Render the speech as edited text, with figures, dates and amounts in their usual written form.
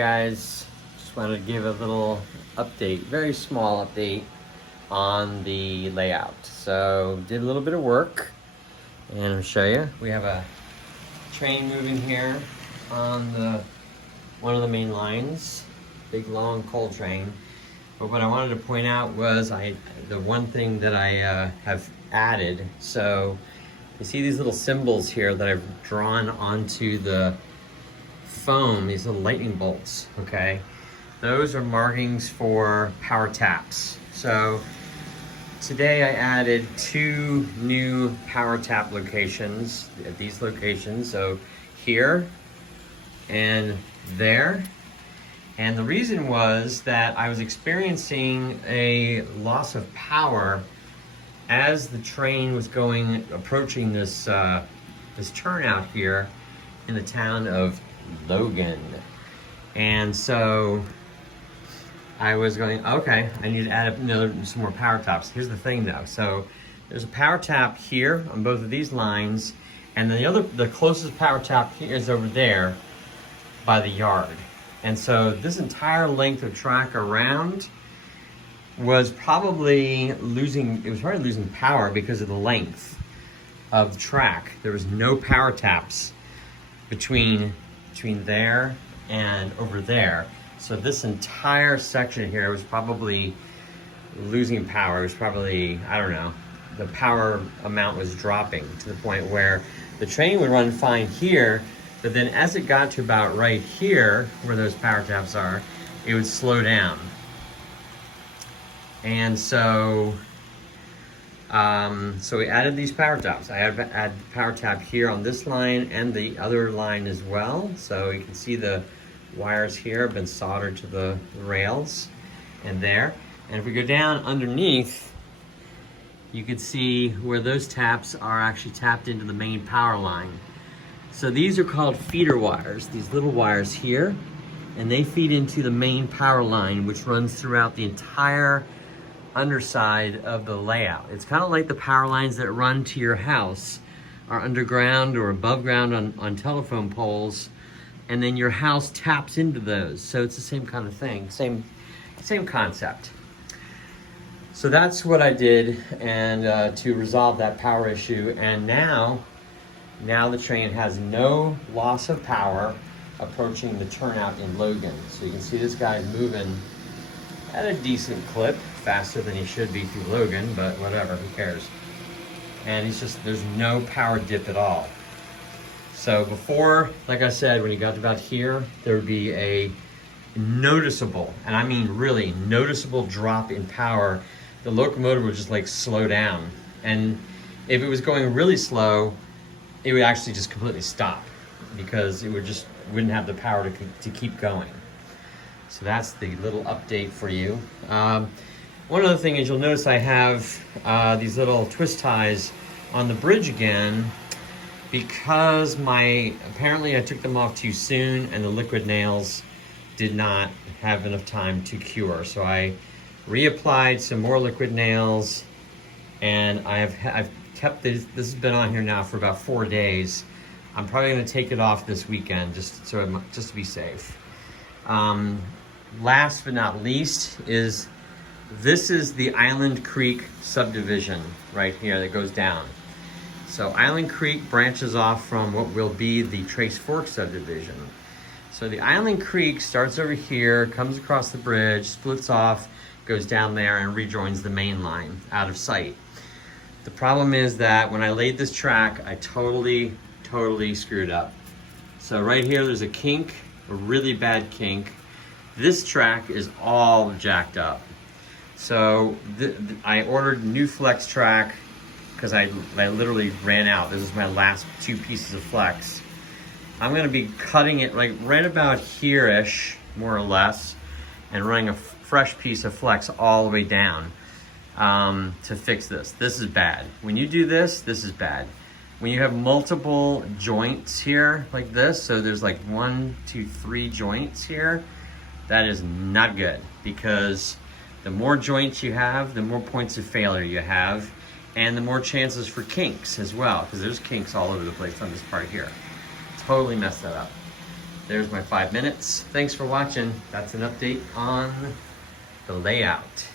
guys, just wanted to give a little update, very small update on the layout. So did a little bit of work and I'll show you. We have a train moving here on one of the main lines, big long coal train. But what I wanted to point out was the one thing that I have added. So you see these little symbols here that I've drawn onto the foam, these little lightning bolts, okay? Those are markings for power taps. So today I added 2 new power tap locations at these locations. So here and there. And the reason was that I was experiencing a loss of power as the train was approaching this turnout here in the town of Logan. And so I was going, okay, I need to add some more power taps. Here's the thing though. So there's a power tap here on both of these lines, and then the closest power tap here is over there by the yard. And so this entire length of track around was probably losing power because of the length of the track. There was no power taps between there and over there. So this entire section here was probably losing power. It was probably, I don't know, the power amount was dropping to the point where the train would run fine here, but then as it got to about right here, where those power taps are, it would slow down. And so, so we added these power taps. I added power tap here on this line and the other line as well. So you can see the wires here have been soldered to the rails and there. And if we go down underneath, you can see where those taps are actually tapped into the main power line. So these are called feeder wires, these little wires here, and they feed into the main power line, which runs throughout the entire underside of the layout. It's kind of like the power lines that run to your house are underground or above ground on telephone poles, and then your house taps into those. So it's the same kind of thing, same concept. So that's what I did and to resolve that power issue, and now the train has no loss of power approaching the turnout in Logan. So you can see this guy's moving at a decent clip, faster than he should be through Logan, but whatever, who cares? And there's no power dip at all. So before, like I said, when you got to about here, there would be a noticeable, and I mean really noticeable drop in power. The locomotive would just like slow down. And if it was going really slow, it would actually just completely stop because it wouldn't have the power to keep going. So that's the little update for you. One other thing is you'll notice I have these little twist ties on the bridge again because apparently I took them off too soon and the liquid nails did not have enough time to cure. So I reapplied some more liquid nails, and I've kept this has been on here now for about 4 days. I'm probably going to take it off this weekend just to be safe. Last but not least this is the Island Creek subdivision right here that goes down. So Island Creek branches off from what will be the Trace Fork subdivision. So the Island Creek starts over here, comes across the bridge, splits off, goes down there and rejoins the main line out of sight. The problem is that when I laid this track, I totally screwed up. So right here, there's a kink, a really bad kink. This track is all jacked up. So I ordered new flex track because I literally ran out. This is my last 2 pieces of flex. I'm gonna be cutting it like right about here-ish, more or less, and running a fresh piece of flex all the way down to fix this. This is bad. When you do this is bad. When you have multiple joints here like this, so there's like 1, 2, 3 joints here, that is not good, because the more joints you have, the more points of failure you have, and the more chances for kinks as well, because there's kinks all over the place on this part here. Totally messed that up. there's my 5 minutes. Thanks for watching. That's an update on the layout.